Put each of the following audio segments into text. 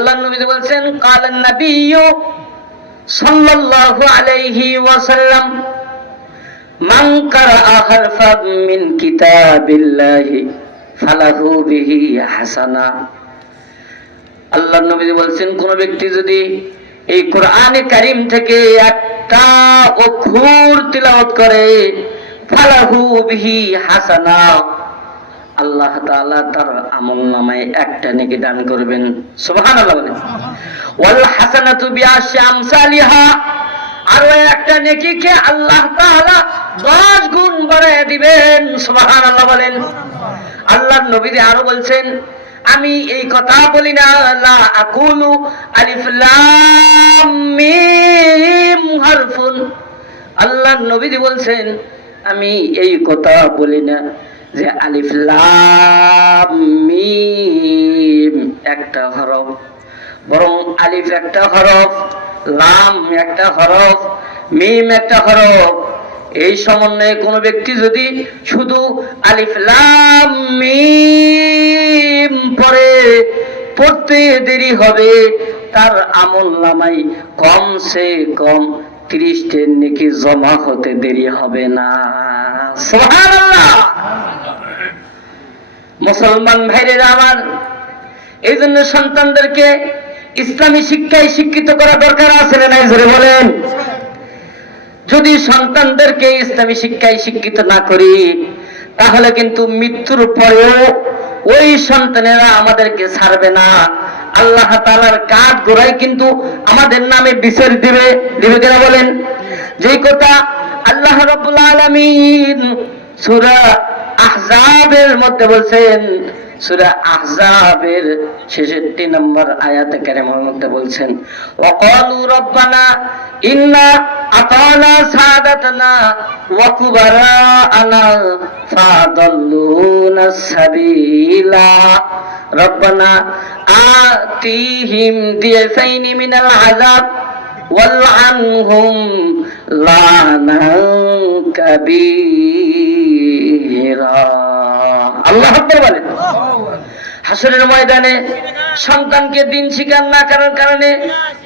আল্লাহর নবী বলছেন কালান নবিয়্যু সাল্লাল্লাহু আলাইহি ওয়াসাল্লাম মান কারাআ হারফাম মিন কিতাবিল্লাহি ফালাহু বিহি হাসানা। আল্লাহর নবী বলছেন কোন ব্যক্তি যদি এই কোরআনে কারীম থেকে একটা অক্ষর তিলাওয়াত করে ফালাহু বিহি হাসানা, আল্লাহ তাআলা তার আমলনামায় একটা নেকি দান করবেন। সুবহানাল্লাহ বলেন। ওয়াল হাসানাতু বিআশরি আমসালিহা, আর ওই একটা নেকিকে আল্লাহ তাআলা 10 গুণ বাড়িয়ে দিবেন। সুবহানাল্লাহ বলেন। আল্লাহর নবী আরো বলছেন আমি এই কথা বলি না লা আকুলু আলিফ লাম মিম হারফুন। আল্লাহর নবী বলছেন আমি এই কথা বলি না যে আলিফ লাম মিম একটা হরফ, বরং আলিফ একটা হরফ, লাম একটা হরফ, মিম একটা হরফ। এই সমন্বয়ে কোন ব্যক্তি যদি শুধু আলিফ লাম মিম পড়তে দেরি হবে, তার আমলনামায় কমসে কম 30 নেকি জমা হতে দেরি হবে না। সুবহানাল্লাহ। মুসলমান ভাইরা আমার, এই জন্য সন্তানদেরকে ইসলামী শিক্ষায় শিক্ষিত করা দরকার আছে না নাই? জোরে বলেন। যদি সন্তানদেরকে ইসলামী শিক্ষায় শিক্ষিত না করি, তাহলে কিন্তু মৃত্যুর পরেও ওই সন্তানেরা আমাদেরকে ছাড়বে না। আল্লাহ তাআলার কাঠ গোড়ায় কিন্তু আমাদের নামে বিচার দিবে কিনা বলেন? যেই কথা আল্লাহ রাব্বুল আলামিন সূরা আহজাবের মধ্যে বলছেন, সূরা আহজাবের 66 নম্বর আয়াতে কারিমার মধ্যে বলছেন ওয়াকালু রব্বানা ইন্না আতানা সাদাতানা ওয়া কুবারানা ফাদাল্লুনা সাবিলা রব্বানা আতিহিম দিয়াফাইনি মিনাল আযাব ওয়ালআনহুম লানান কাবীরা। আল্লাহু আকবার বলেন। হাসরের ময়দানে সন্তানকে দিন স্বীকার না করার কারণে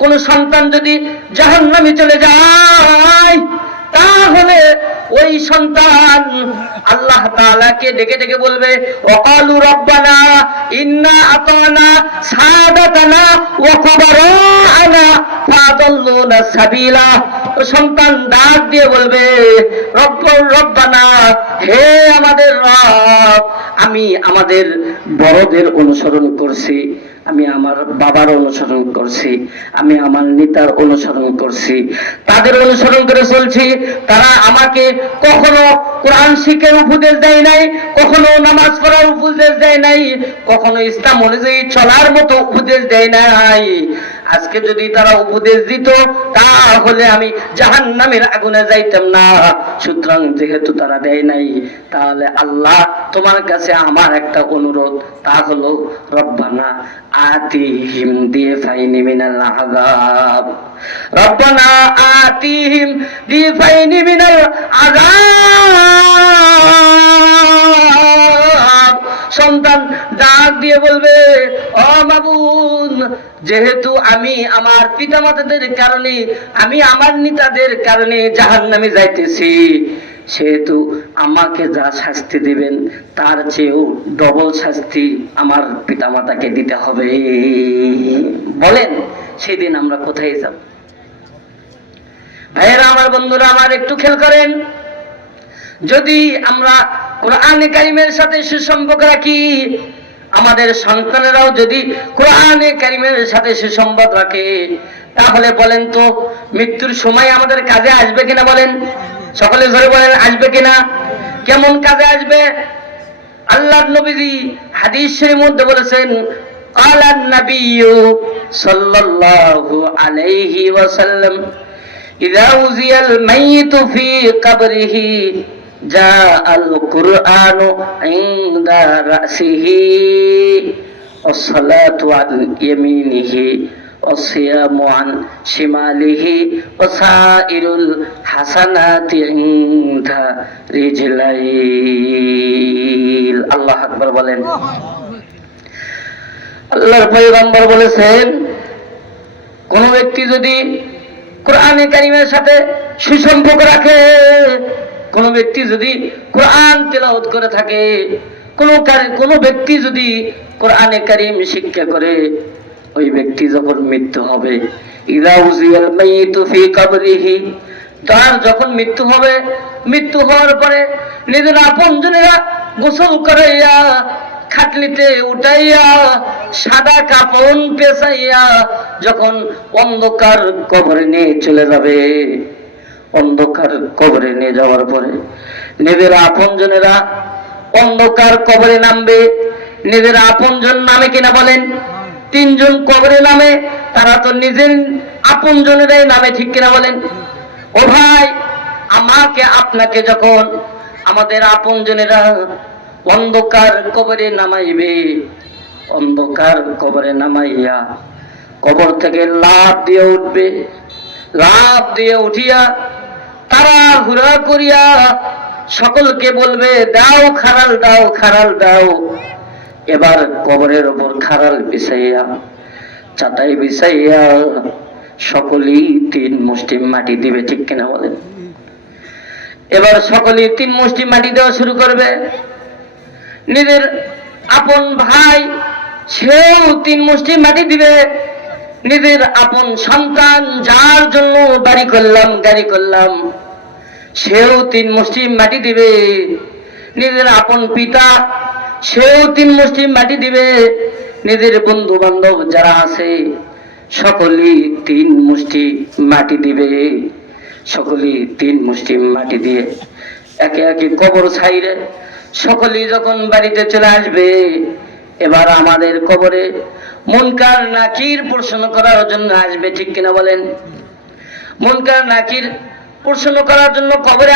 কোন সন্তান যদি জাহান্নামে চলে যায়, তাহলে ওই সন্তান আল্লাহ তাআলাকে ডেকে ডেকে বলবে ওয়াকালু রব্বানা ইন্না আতানা সাদাতানা ওয়া কুবারানা ফাদাল্লুনা সাবিলা। সন্তান ডাক দিয়ে বলবে রব্বানা, হে আমাদের রব, আমি আমাদের বড়দের অনুসরণ করছি, আমি আমার বাবার অনুসরণ করছি, আমি আমার নেতার অনুসরণ করছি, তাদের অনুসরণ করে চলছি। তারা আমাকে কখনো কোরআন শিক্ষার উপদেশ দেয় নাই, কখনো নামাজ পড়ার উপদেশ দেয় নাই, কখনো ইসলাম অনুযায়ী চলার মতো উপদেশ দেয় নাই। আজকে যদি তারা উপদেশ দিত, তাহলে আমি জাহান্নামের আগুনে যাইতাম না। সুতরাং যেহেতু তারা দেয় নাই, তাহলে আল্লাহ তোমার কাছে আমার একটা অনুরোধ, তা হলো রব্বানা আতিহিম দিফাইনি মিনাল আযাব, রব্বানা আতিহিম দিফাইনি মিনাল আযাব। সন্তান ডাক দিয়ে বলবে ও মাবুদ, যেহেতু আমি আমার পিতামাতাদের কারণে, আমি আমার নেতাদের কারণে জাহান্নামে যাইতেছি, সেহেতু আমাকে যা শাস্তি দিবেন তার চেয়েও ডবল শাস্তি আমার পিতামাতাকে দিতে হবে। বলেন সেদিন আমরা কোথায় যাব? ভাইয়েরা আমার, বন্ধুরা আমার, একটু খেয়াল করেন, যদি আমরা কোরআনে কারিমের সাথে সুসম্পর্ক রাখি, আমাদের সন্তানেরাও যদি কোরআনে কারিমের সাথে সুসম্পর্ক রাখে, তাহলে বলেন তো মৃত্যুর সময় আমাদের কাজে আসবে কিনা? বলেন সকলে ধরে বলেন, আসবে কিনা? কেমন কাজে আসবে? আল্লাহর নবীজি হাদিস শরীফের মধ্যে বলেছেন আলান নাবিয়্যু সাল্লাল্লাহু আলাইহি ওয়াসাল্লাম ইযা উযিয়াল মাইয়িতু ফি কবরিহি জাআল কুরআনু ইনদা রাসিহি ওয়াসসালাতু আন ইয়ামিনিহি ওয়াসিয়ামু আন শিমালিহি ওয়াসাইরুল হাসানাতি ইনদা রিজলাইল। আল্লাহু আকবার বলেন। আল্লাহর পয়গম্বর বলেছেন কোনো ব্যক্তি যদি কোরআনে কারিমের সাথে সুসম্পর্ক রাখে, কোনো ব্যক্তি যদি কোরআন তেলাওয়াত করে থাকে, কোনো ব্যক্তি যদি কোরআনে কারিম শিক্ষা করে, ওই ব্যক্তি যখন মৃত্যু হবে, ইযা উযিয়াল মাইয়িতু ফি কবরিহি, তার যখন মৃত্যু হবে, মৃত্যু হওয়ার পরে নিজের আপনজনেরা গোসল করাইয়া খাটলিতে উঠাইয়া সাদা কাপড় পেঁচাইয়া যখন অন্ধকার কবরে নিয়ে চলে যাবে, অন্ধকার কবরে নিয়ে যাওয়ার পরে নিজের আপনজনেরা অন্ধকার কবরে নামবে। নিজের আপনজন নামে কিনা বলেন? তিনজন কবরে নামে, তারা তো নিজের আপনজনেরাই নামে, ঠিক কিনা বলেন? ও ভাই, আমাকে আপনাকে যখন আমাদের আপনজনেরা অন্ধকার কবরে নামাইবে, অন্ধকার কবরে নামাইয়া কবর থেকে লাফ দিয়ে উঠবে, লাফ দিয়ে উঠিয়া তারা হুড়া করিয়া সকলকে বলবে, দাও খারাল দাও, খারাল দাও। এবার কবরের ওপর খারাল বিছাইয়া, চাটাই বিছাইয়া সকলেই 3 মুষ্টি মাটি দিবে, ঠিক কিনা বলেন? এবার সকলেই 3 মুষ্টি মাটি দেওয়া শুরু করবে। নিজের আপন ভাই সেও 3 মুষ্টি মাটি দিবে। নিজের আপন সন্তান, যার জন্য বাড়ি করলাম গাড়ি করলাম, সেও 3 মুষ্টি মাটি দিবে। নিজের আপন পিতা, সেও 3 মুষ্টি মাটি দিবে। নিজের বন্ধু বান্ধব যারা আছে সকলেই 3 মুষ্টি মাটি দিবে। সকলেই 3 মুষ্টি মাটি দিয়ে একে একে কবর ছাইরে সকলেই যখন বাড়িতে চলে আসবে, এবার আমাদের কবরে মুনকার নাকির প্রশ্ন করার জন্য আসবে, ঠিক কিনা বলেন? মুনকার নাকির প্রশ্ন করার জন্য কবরে